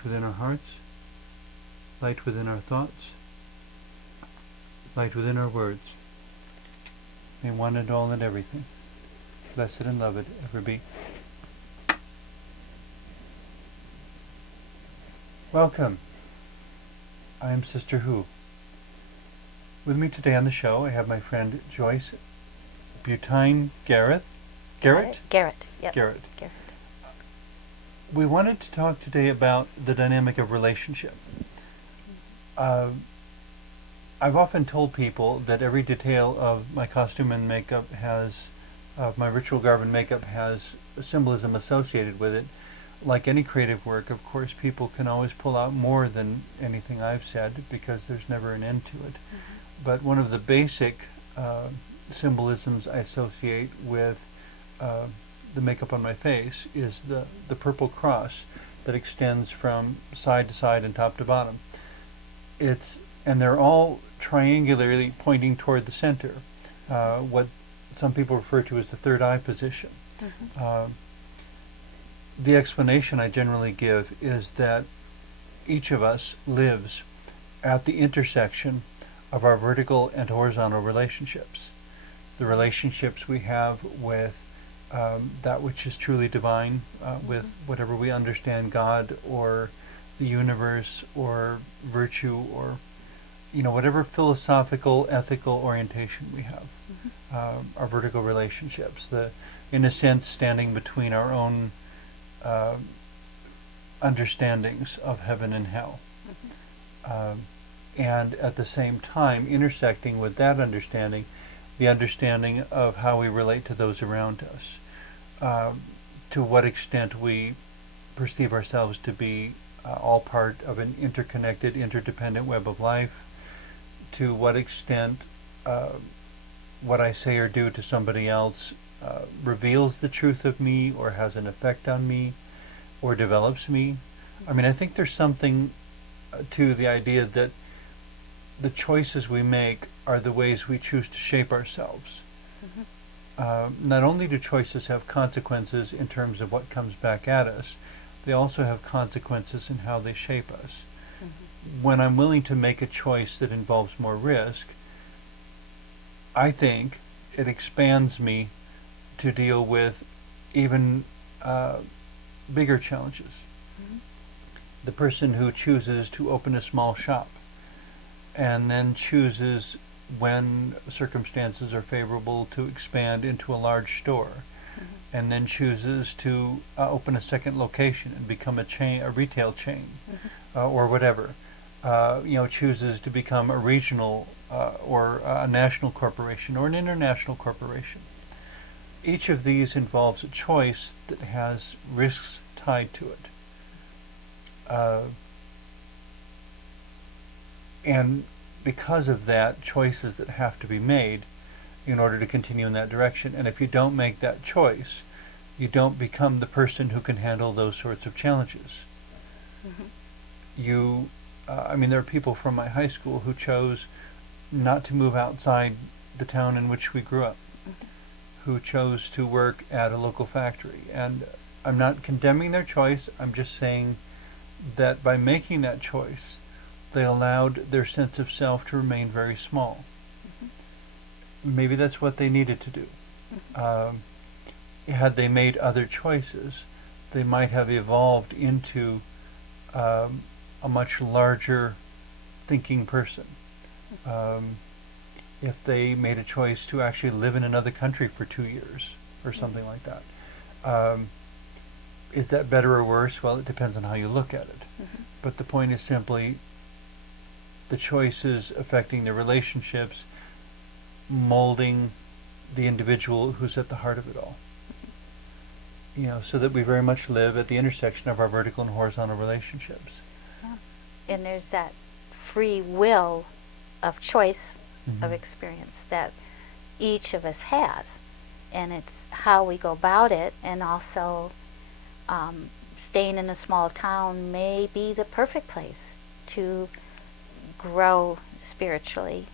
light within our hearts, light within our thoughts, light within our words. May one and all and everything, blessed and loved, ever be. Welcome. I am Sister Who. With me today on the show, I have my friend Joyce Buteyn-Garrett. Garrett? Garrett, yep. Garrett. Garrett. We wanted to talk today about the dynamic of relationship. I've often told people that every detail of my costume and makeup of my ritual garb and makeup has symbolism associated with it. Like any creative work, of course, people can always pull out more than anything I've said because there's never an end to it. Mm-hmm. But one of the basic symbolisms I associate with the makeup on my face is the purple cross that extends from side to side and top to bottom. And they're all triangularly pointing toward the center, what some people refer to as the third eye position. Mm-hmm. The explanation I generally give is that each of us lives at the intersection of our vertical and horizontal relationships. The relationships we have with that which is truly divine, with whatever we understand God or the universe or virtue or whatever philosophical, ethical orientation we have. Mm-hmm. Our vertical relationships, in a sense, standing between our own understandings of heaven and hell. Mm-hmm. And at the same time intersecting with that understanding, the understanding of how we relate to those around us, to what extent we perceive ourselves to be all part of an interconnected, interdependent web of life, to what extent what I say or do to somebody else reveals the truth of me or has an effect on me or develops me. I mean, I think there's something to the idea that the choices we make are the ways we choose to shape ourselves. Mm-hmm. Not only do choices have consequences in terms of what comes back at us, they also have consequences in how they shape us. Mm-hmm. When I'm willing to make a choice that involves more risk, I think it expands me to deal with even bigger challenges. Mm-hmm. The person who chooses to open a small shop and then chooses, when circumstances are favorable, to expand into a large store, mm-hmm. and then chooses to open a second location and become a retail chain, mm-hmm. Or whatever, chooses to become a regional or a national corporation or an international corporation. Each of these involves a choice that has risks tied to it. And because of that, choices that have to be made in order to continue in that direction. And if you don't make that choice, you don't become the person who can handle those sorts of challenges. Mm-hmm. There are people from my high school who chose not to move outside the town in which we grew up, mm-hmm. who chose to work at a local factory. And I'm not condemning their choice, I'm just saying that by making that choice, they allowed their sense of self to remain very small. Mm-hmm. Maybe that's what they needed to do. Mm-hmm. Had they made other choices, they might have evolved into a much larger thinking person. If they made a choice to actually live in another country for 2 years or something like that. Is that better or worse? Well, it depends on how you look at it. Mm-hmm. But the point is simply the choices affecting the relationships, molding the individual who's at the heart of it all. So that we very much live at the intersection of our vertical and horizontal relationships. Yeah. And there's that free will of choice, mm-hmm. of experience that each of us has. And it's how we go about it, and also staying in a small town may be the perfect place to grow spiritually.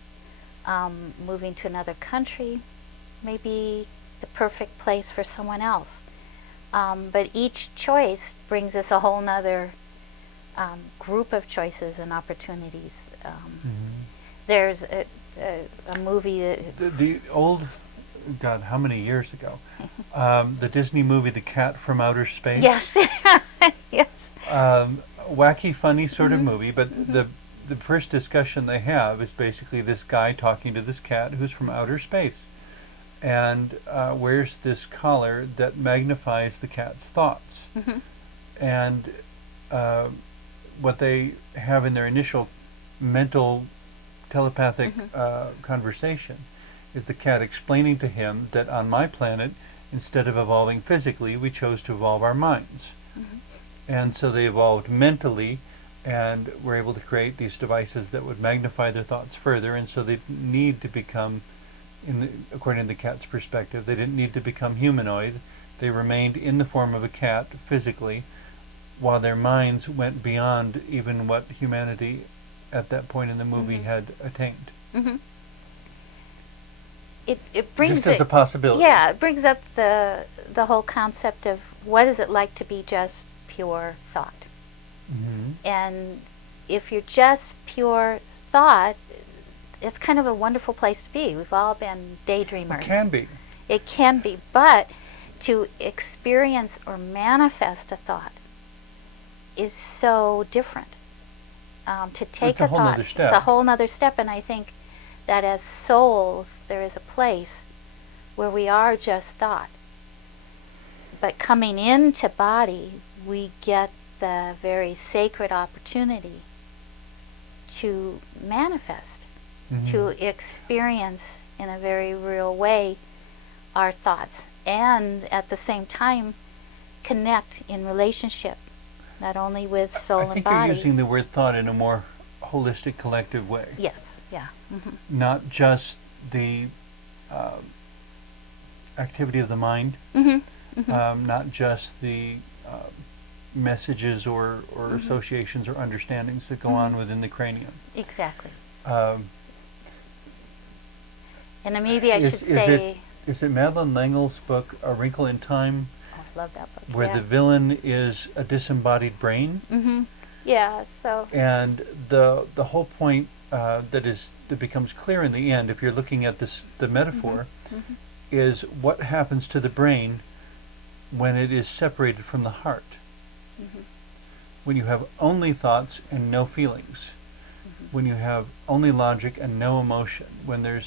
Moving to another country may be the perfect place for someone else. But each choice brings us a whole nother group of choices and opportunities. Mm-hmm. There's a movie that The old, God, how many years ago? The Disney movie, The Cat from Outer Space. yes, yes, Wacky, funny sort of Mhm. movie, but the first discussion they have is basically this guy talking to this cat who's from outer space, and wears this collar that magnifies the cat's thoughts. Mhm. And what they have in their initial mental telepathic conversation is the cat explaining to him that on my planet, instead of evolving physically, we chose to evolve our minds. Mhm. And so they evolved mentally and were able to create these devices that would magnify their thoughts further. And so they didn't need to become, according to the cat's perspective, they didn't need to become humanoid. They remained in the form of a cat physically, while their minds went beyond even what humanity at that point in the movie Mhm. had attained. Mhm. It brings Just as a possibility. Yeah, it brings up the whole concept of what is it like to be just pure thought. Mm-hmm. And if you're just pure thought, it's kind of a wonderful place to be. We've all been daydreamers. It can be. It can be, but to experience or manifest a thought is so different. To take It's a whole thought, nother step. it's a whole nother step, and I think that as souls, there is a place where we are just thought. But coming into body, we get the very sacred opportunity to manifest, to experience in a very real way our thoughts, and at the same time connect in relationship, not only with soul and I think body. you're using the word thought in a more holistic, collective way. Yes, yeah. Mm-hmm. Not just the activity of the mind, Mm-hmm. Mm-hmm. not just the messages or associations or understandings that go on within the cranium. Exactly. Um, And maybe I should say, is it Madeleine L'Engle's book, A Wrinkle in Time, oh, I love that book. where yeah. the villain is a disembodied brain? Mm-hmm. Yeah, so. And the whole point that becomes clear in the end, if you're looking at the metaphor, Mm-hmm. is what happens to the brain when it is separated from the heart. Mm-hmm. When you have only thoughts and no feelings. Mm-hmm. When you have only logic and no emotion. When you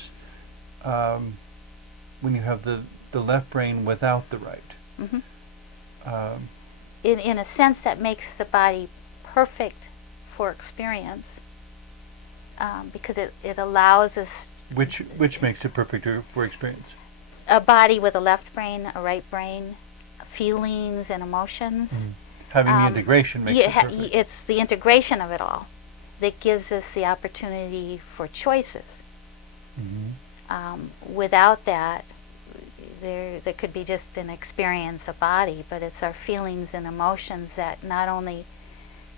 have the left brain without the right. Mm-hmm. In a sense, that makes the body perfect for experience, because it allows us Which makes it perfect for experience. a body with a left brain, a right brain, feelings and emotions. Mm. Having the integration makes it perfect. It's the integration of it all that gives us the opportunity for choices. Mm-hmm. Without that, there could be just an experience, a body, but it's our feelings and emotions that not only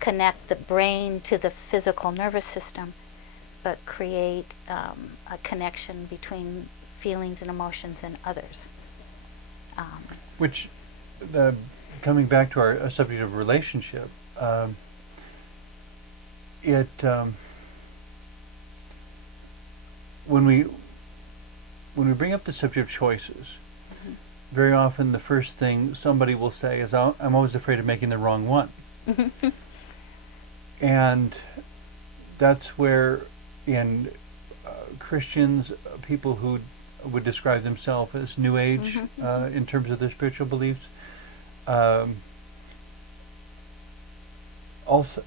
connect the brain to the physical nervous system, but create a connection between feelings and emotions and others. Which, coming back to our subject of relationship, when we bring up the subject of choices, very often the first thing somebody will say is, I'm always afraid of making the wrong one. And that's where in Christians, people who would describe themselves as New Age in terms of their spiritual beliefs, also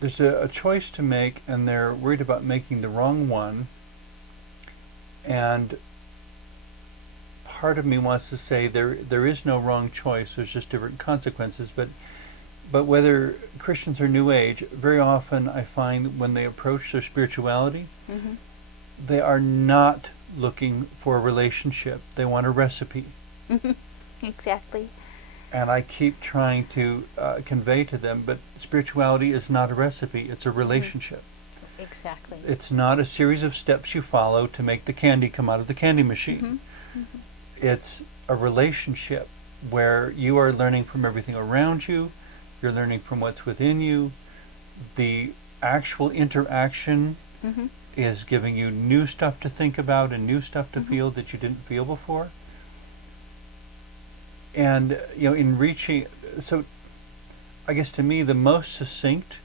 there's a choice to make, and they're worried about making the wrong one. And part of me wants to say there is no wrong choice. There's just different consequences. But whether Christians or New Age, very often I find when they approach their spirituality, they are not looking for a relationship. They want a recipe. Exactly. And I keep trying to convey to them, but spirituality is not a recipe. It's a relationship. Exactly. It's not a series of steps you follow to make the candy come out of the candy machine. It's a relationship where you are learning from everything around you, you're learning from what's within you. The actual interaction is giving you new stuff to think about and new stuff to feel that you didn't feel before. And, in reaching, so I guess to me the most succinct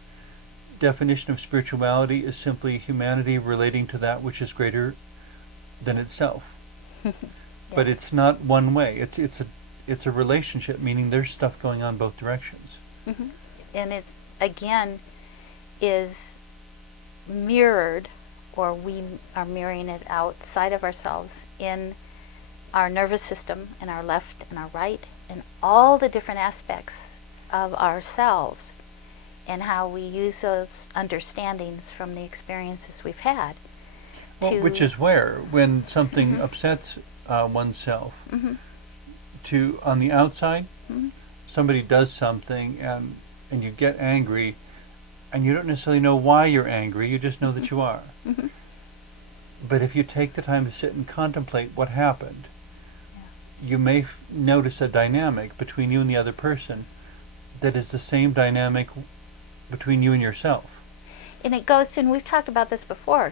definition of spirituality is simply humanity relating to that which is greater than itself. But it's not one way. It's a relationship, meaning there's stuff going on both directions. And it, again, is mirrored, or we are mirroring it outside of ourselves in our nervous system, in our left and our right, and all the different aspects of ourselves, and how we use those understandings from the experiences we've had. Well, which is where, when something upsets oneself, on the outside, somebody does something and you get angry, and you don't necessarily know why you're angry, you just know that you are. But if you take the time to sit and contemplate what happened, you may notice a dynamic between you and the other person that is the same dynamic between you and yourself. And it goes to, and we've talked about this before,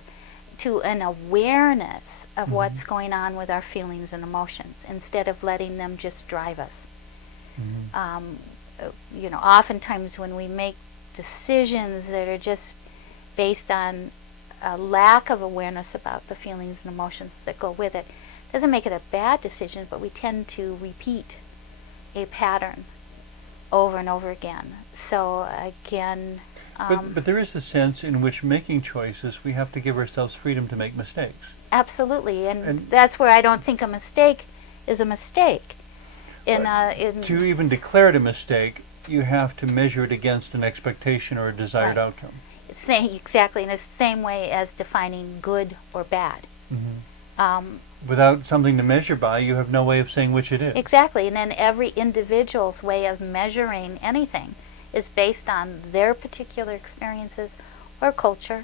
to an awareness of what's going on with our feelings and emotions, instead of letting them just drive us. Oftentimes when we make decisions that are just based on a lack of awareness about the feelings and emotions that go with it, doesn't make it a bad decision, but we tend to repeat a pattern over and over again. So again, but there is a sense in which making choices, we have to give ourselves freedom to make mistakes. Absolutely, and that's where I don't think a mistake is a mistake. To even declare it a mistake, you have to measure it against an expectation or a desired outcome. Exactly, in the same way as defining good or bad. Without something to measure by, you have no way of saying which it is. Exactly, and then every individual's way of measuring anything is based on their particular experiences or culture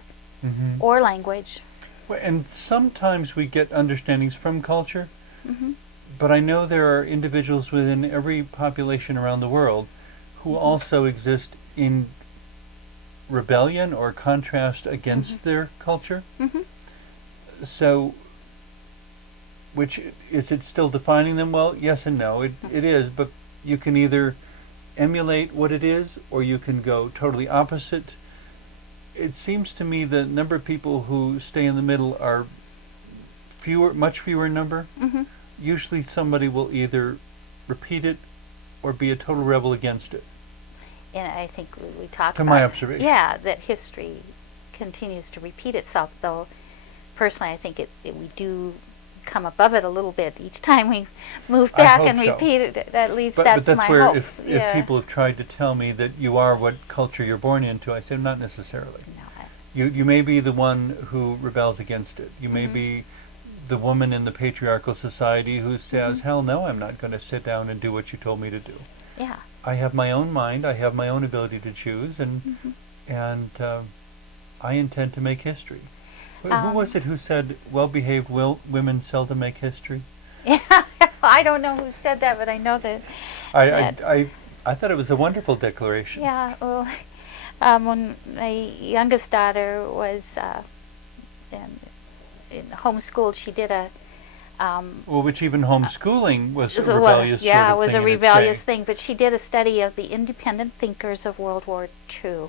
or language. Well, and sometimes we get understandings from culture, but I know there are individuals within every population around the world who also exist in rebellion or contrast against their culture. So, which is it still defining them? Well, yes and no. It is, but you can either emulate what it is, or you can go totally opposite. It seems to me the number of people who stay in the middle are much fewer in number. Usually somebody will either repeat it or be a total rebel against it. And I think we talked about, my observation, that history continues to repeat itself, though personally I think we do come above it a little bit each time we move back and repeat it. At least that's my hope. But that's where if people have tried to tell me that you are what culture you're born into, I say not necessarily. No, you may be the one who rebels against it. You may be the woman in the patriarchal society who says, hell no, I'm not going to sit down and do what you told me to do. Yeah. I have my own mind, I have my own ability to choose, and I intend to make history. Who was it who said, well-behaved women seldom make history? Yeah, I don't know who said that, but I know that. I thought it was a wonderful declaration. Yeah, well, when my youngest daughter was in homeschooled, she did a... which even homeschooling was a rebellious sort of thing. Yeah, it was a rebellious thing, but she did a study of the independent thinkers of World War II.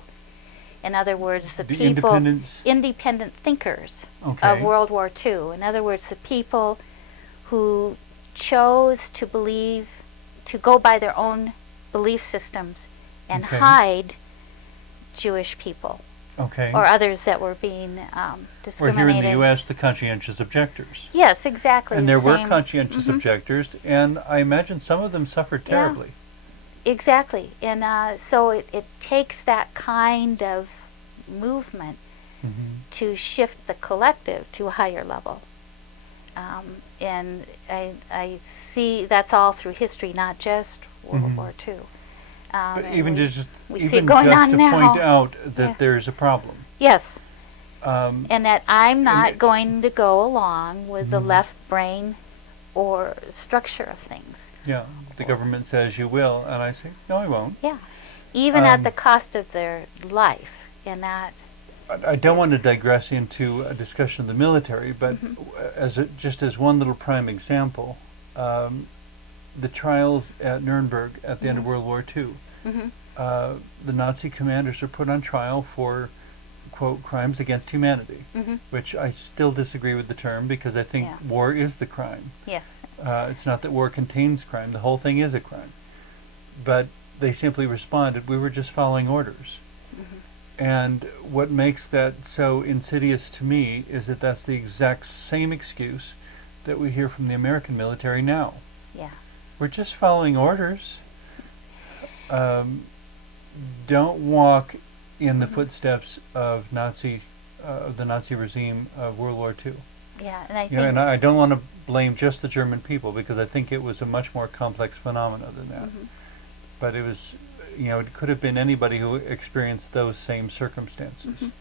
In other words, the people, independent thinkers of World War II. In other words, the people who chose to believe, to go by their own belief systems and hide Jewish people. Or others that were being discriminated. Or here in the U.S., the conscientious objectors. Yes, exactly. And there were conscientious objectors, and I imagine some of them suffered terribly. Yeah. Exactly. And so it takes that kind of movement to shift the collective to a higher level. And I see that's all through history, not just World War II. But even just to now. point out that there's a problem. Yes. And that I'm not going to go along with the left brain or structure of things. Yeah, the government says you will, and I say, no, I won't. Yeah. Even at Um, the cost of their life. And that, I don't want to digress into a discussion of the military, but just as one little prime example, the trials at Nuremberg at the end of World War II, the Nazi commanders were put on trial for, quote, crimes against humanity, which I still disagree with the term because I think war is the crime. yes. It's not that war contains crime, the whole thing is a crime. But they simply responded, we were just following orders. And what makes that so insidious to me is that that's the exact same excuse that we hear from the American military now. Yeah. We're just following orders. Don't walk in the footsteps of the Nazi regime of World War II. Yeah, and I think... You know, and I don't want to blame just the German people because I think it was a much more complex phenomenon than that. But it was, it could have been anybody who experienced those same circumstances.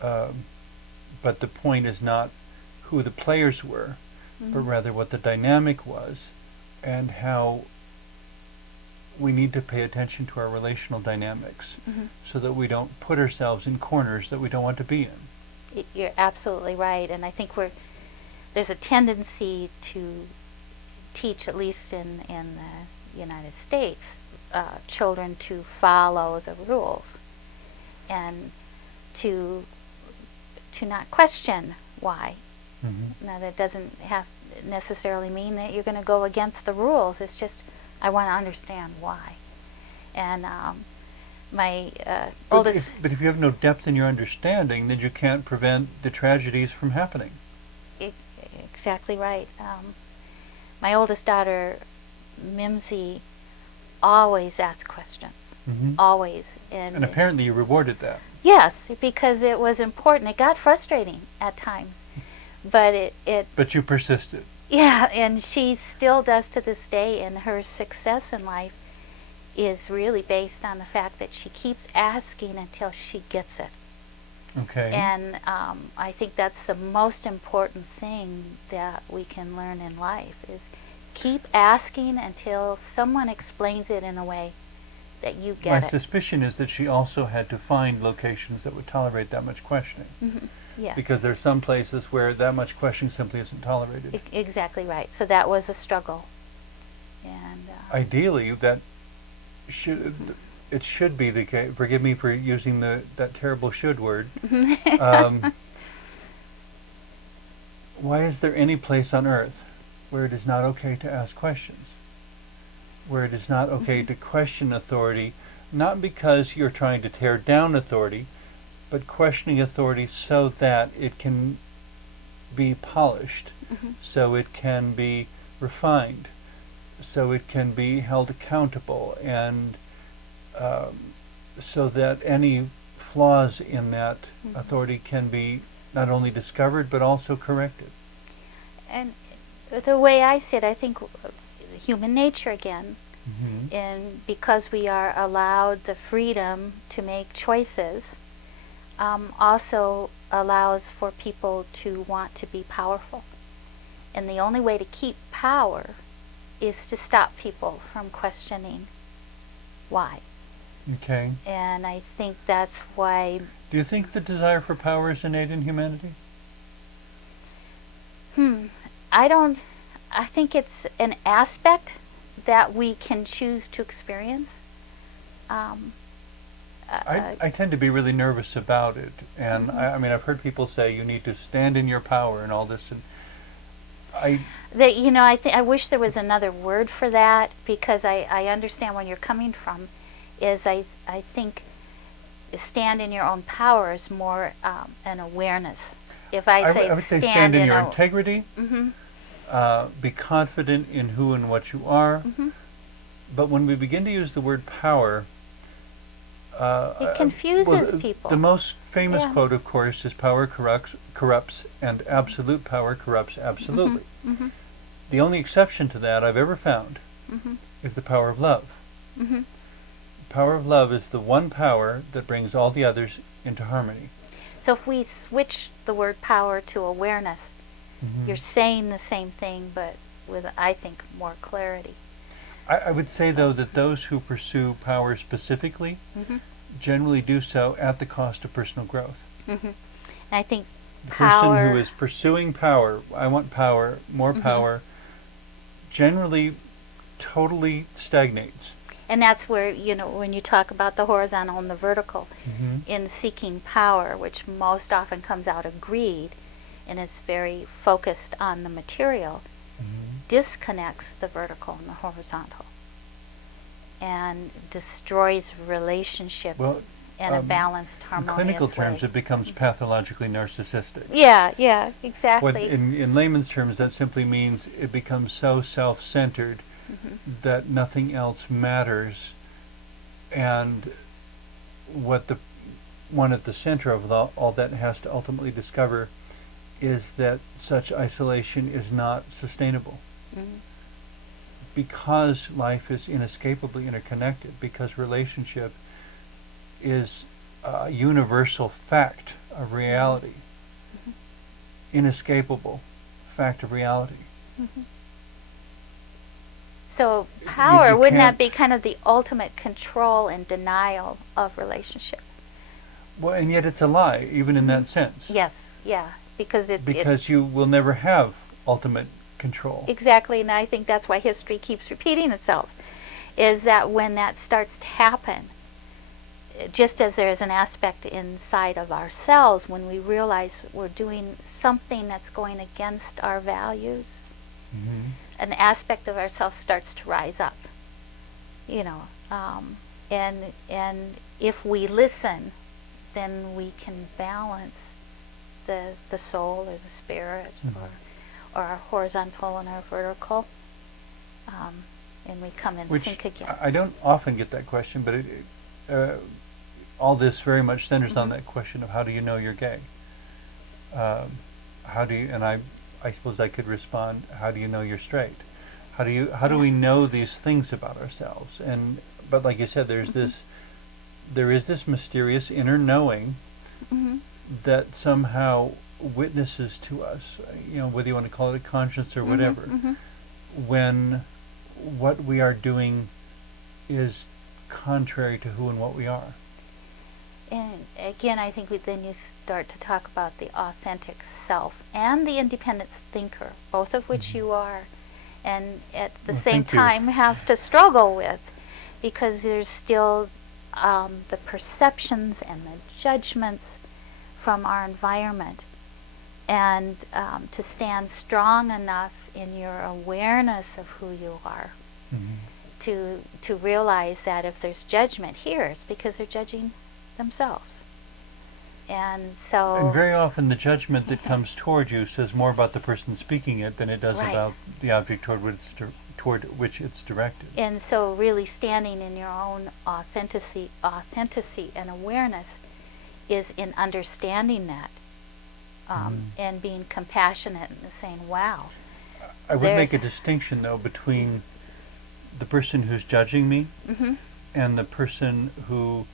But the point is not who the players were, but rather what the dynamic was and how we need to pay attention to our relational dynamics so that we don't put ourselves in corners that we don't want to be in. You're absolutely right, and I think there's a tendency to teach, at least in the United States, children to follow the rules and to not question why. Now that doesn't have necessarily mean that you're going to go against the rules. It's just I want to understand why. And my oldest... But if you have no depth in your understanding, then you can't prevent the tragedies from happening. Exactly right. My oldest daughter, Mimsy, always asked questions. Always. And apparently you rewarded that. Yes, because it was important. It got frustrating at times. But But you persisted. Yeah, and she still does to this day, and her success in life is really based on the fact that she keeps asking until she gets it. Okay. And I think that's the most important thing that we can learn in life is keep asking until someone explains it in a way that you get it. My suspicion is that she also had to find locations that would tolerate that much questioning. Yes. Because there are some places where that much questioning simply isn't tolerated. Exactly right. So that was a struggle. And ideally, that it should be the case. Forgive me for using that terrible "should" word. Why is there any place on earth where it is not okay to ask questions? Where it is not okay to question authority, not because you're trying to tear down authority, but questioning authority so that it can be polished, so it can be refined, so it can be held accountable, and so that any flaws in that authority can be not only discovered but also corrected. And the way I see it, I think human nature again, and because we are allowed the freedom to make choices, also allows for people to want to be powerful. And the only way to keep power is to stop people from questioning why. Okay. And I think that's why... Do you think the desire for power is innate in humanity? I think it's an aspect that we can choose to experience. I tend to be really nervous about it, and I mean, I've heard people say you need to stand in your power and all this, and I wish there was another word for that, because I understand where you're coming from. I think stand in your own power is more an awareness. If I would say stand in your integrity, be confident in who and what you are, but when we begin to use the word power, it confuses people. The most famous quote, of course, is power corrupts, and absolute power corrupts absolutely. The only exception to that I've ever found is the power of love. The power of love is the one power that brings all the others into harmony. So if we switch the word power to awareness, you're saying the same thing, but with, I think, more clarity. I would say, though, that those who pursue power specifically Mm-hmm. generally do so at the cost of personal growth. Mm-hmm. And I think The power. person who is pursuing power, I want power, more Mhm. power, generally totally stagnates. And that's where, when you talk about the horizontal and the vertical, Mm-hmm. in seeking power, which most often comes out of greed and is very focused on the material, Mm-hmm. disconnects the vertical and the horizontal and destroys relationship Well, in a balanced, in harmonious clinical way. terms, it becomes pathologically narcissistic. Yeah, What exactly. in layman's terms, that simply means it becomes so self-centered Mhm. that nothing else matters, and what the one at the center of all that has to ultimately discover is that such isolation is not sustainable, Mhm. because life is inescapably interconnected, because relationship is a universal fact of reality, Mhm. inescapable fact of reality. Mhm. So power, you wouldn't that can't- be kind of the ultimate control and denial of relationship? Well, and yet it's a lie, even in that sense. Yes, yeah, because Because you will never have ultimate control. exactly, and I think that's why history keeps repeating itself, is that when that starts to happen, just as there's an aspect inside of ourselves when we realize we're doing something that's going against our values, Mm-hmm. an aspect of ourselves starts to rise up, and if we listen, then we can balance the soul or the spirit, Mhm. or our horizontal and our vertical, and we come in Which sync again. I don't often get that question, but all this very much centers on Mhm. that question of how do you know you're gay? How do you? And I suppose I could respond, how do you know you're straight? How do Yeah. we know these things about ourselves? But like you said, there is this mysterious inner knowing Mhm. that somehow witnesses to us, whether you want to call it a conscience or whatever, Mhm. when what we are doing is contrary to who and what we are. And again, I think then you start to talk about the authentic self and the independent thinker, both of which Mhm. you are, and at the Well, same thank you. time have to struggle with, because there's still the perceptions and the judgments from our environment. And to stand strong enough in your awareness of who you are, Mhm. to realize that if there's judgment here, it's because they're judging themselves. And so, And very often the judgment that comes toward you says more about the person speaking it than it does Right. about the object toward which it's directed. and so really standing in your own authenticity and awareness is in understanding that, and being compassionate and saying, wow. I would There's- make a distinction, though, between the person who's judging me Mhm. and the person who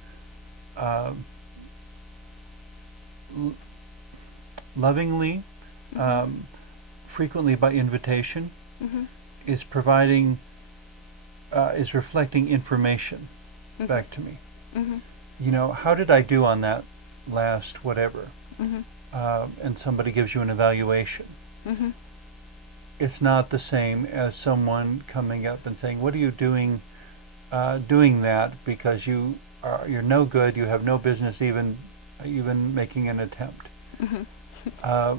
lovingly, frequently by invitation, Mhm. is providing, is reflecting information Mhm. back to me. Mhm. How did I do on that last whatever? Mhm. And somebody gives you an evaluation. Mhm. It's not the same as someone coming up and saying, "What are you doing? Doing that because you're no good. You have no business even making an attempt." Mhm.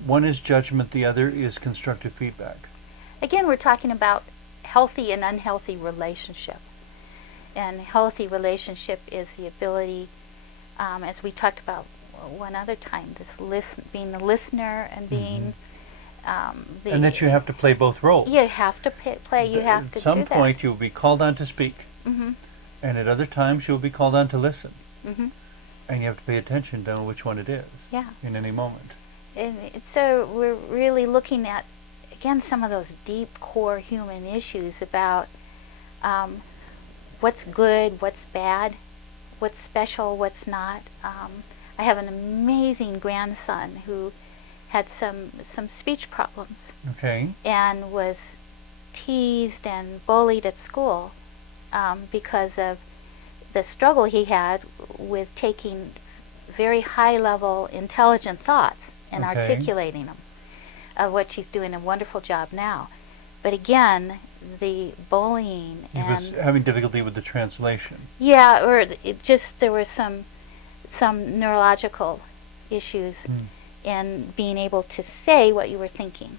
One is judgment. The other is constructive feedback. Again, we're talking about healthy and unhealthy relationship. And healthy relationship is the ability, as we talked about one other time, being the listener and being And that you have to play both roles. You have to play. You have to At some do that. point, you'll be called on to speak, Mhm. and at other times, you'll be called on to listen. Mhm. And you have to pay attention to which one it is. Yeah. In any moment. And so we're really looking at, again, some of those deep core human issues about what's good, what's bad, what's special, what's not. I have an amazing grandson who had some speech problems Okay. and was teased and bullied at school because of the struggle he had with taking very high-level, intelligent thoughts and Okay. articulating them, of what she's doing a wonderful job now. But again, the bullying He was and having difficulty with the translation. yeah, or it just there were some neurological issues in being able to say what you were thinking.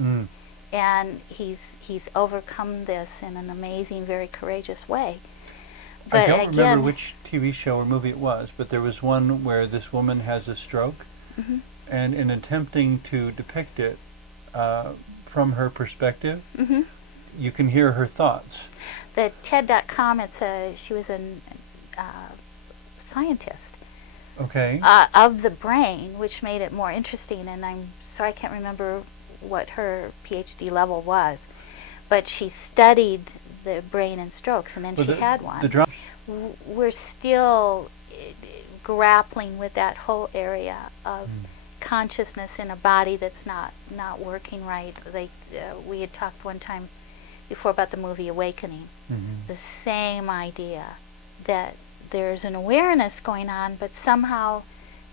Mm. And he's overcome this in an amazing, very courageous way. I But don't again, remember which TV show or movie it was, but there was one where this woman has a stroke, mhm, and in attempting to depict it from her perspective, mhm. you can hear her thoughts. The TED.com, she was a scientist Okay. of the brain, which made it more interesting. And I'm sorry I can't remember what her PhD level was, but she studied the brain and strokes, and then Well, she had one. We're still grappling with that whole area of consciousness in a body that's not working right. Like we had talked one time before about the movie Awakening. The same idea, that there's an awareness going on, but somehow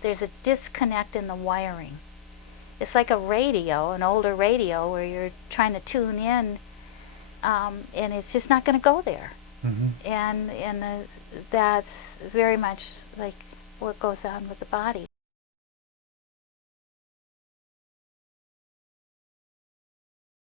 there's a disconnect in the wiring. It's like a radio, an older radio, where you're trying to tune in, and it's just not going to go there. And that's very much like what goes on with the body.